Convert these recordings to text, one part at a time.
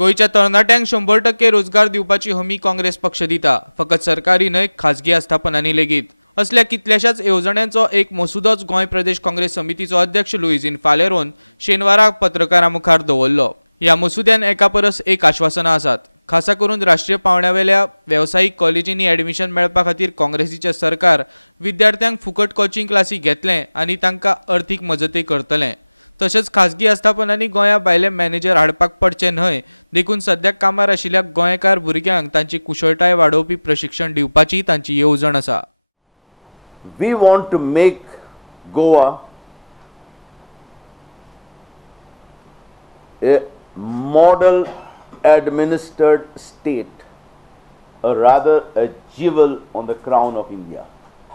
गोयच्या तरणाट्यांक 100% रोजगार दिवपाची हमी काँग्रेस पक्ष दिता, फकत सरकारी न्हय खासगी आस्थापनांनी लेगीत. असल्या कितल्याशाच येवजण्यांचो एक मसुदोच गोंय प्रदेश काँग्रेस समितीचो अध्यक्ष लुईझीन फालेरोन शेनवाराक पत्रकारां मुखार दवरलो. ह्या मसुद्यान एका परस एक आश्वासनां आसात. खासा करून राष्ट्रीय पावंड्यावेल्या वेवसायीक कॉलेजींनी ऍडमिशन मेळपा खातीर काँग्रेसीचे सरकार विद्यार्थ्यांक फुकट कोचिंग क्लासी घेतले आनी तांकां अर्थीक मजतय करतले. तशेंच खासगी आस्थापनांनी गोंया भायले मॅनेजर हाडपाक पडचे न्हय, देखून सद्याक कामार आशिल्ल्या गोंयकार भुरग्यांक तांची कुशळटाय वाडोवपी प्रशिक्षण दिवपाची तांची येवजण आसा. We want to make Goa a model administered state, or rather a jewel on the crown of India.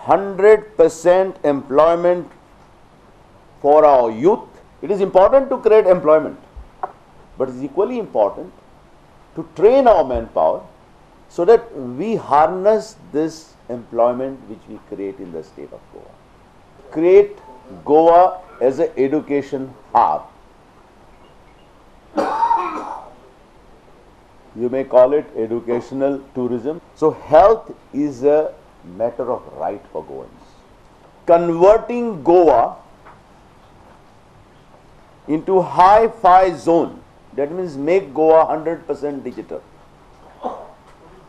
100% employment for our youth. It is important to create employment, but it is equally important to train our manpower so that we harness this employment which we create in the state of Goa. Create Goa as an education hub. You may call it educational tourism. So health is a matter of right for Goans. Converting Goa into hi-fi zone, that means make Goa 100% digital.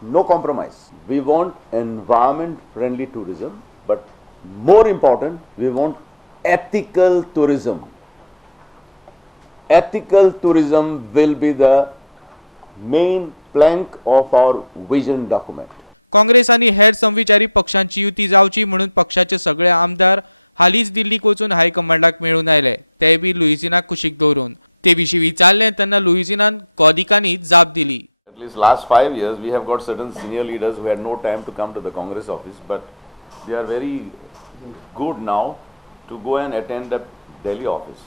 No compromise. We want environment-friendly tourism, but more important, we want ethical tourism. Ethical tourism will be the main plank of our vision document. Congress आनी हेर समविचारी पक्षांची युती जावची म्हणून पक्षाचे सगळे आमदार हालींच दिल्लीक वचून हायकमांडाक मेळून आयले, ते बी लुईझीनाक कुशीक दवरून. ते विशीं विचारलें तेन्ना लुईझीनान कॉदिकांनी जाप दिली. At least last 5 years, we have got certain senior leaders who had no time to come to the Congress office, but they are very good now to go and attend the Delhi office.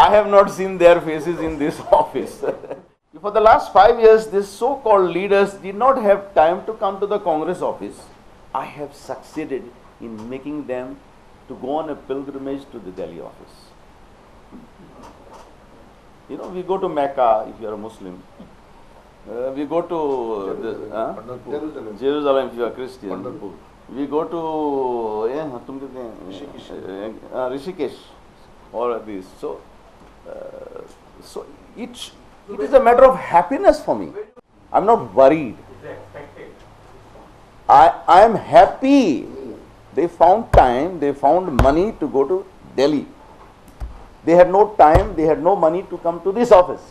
I have not seen their faces in this office. For the last 5 years, these so-called leaders did not have time to come to the Congress office. I have succeeded in making them to go on a pilgrimage to the Delhi office. You know, we go to Mecca if you are a Muslim. We go to Jerusalem if you are Christian. We go to Rishikesh or this. So it is a matter of happiness for me. I'm not worried. I am happy. They found time, they found money to go to Delhi. They had no time, they had no money to come to this office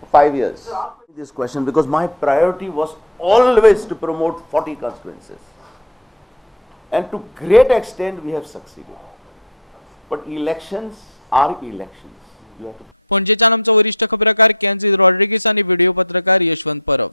for 5 years. This question, because my priority was always to promote 40 constituencies. And to great extent we have succeeded. But elections are elections. You have to पणजेच्यान आमचो वरिष्ठ खबराकार केन्झी रॉड्रिगीस आनी video पत्रकार यशवंत परब.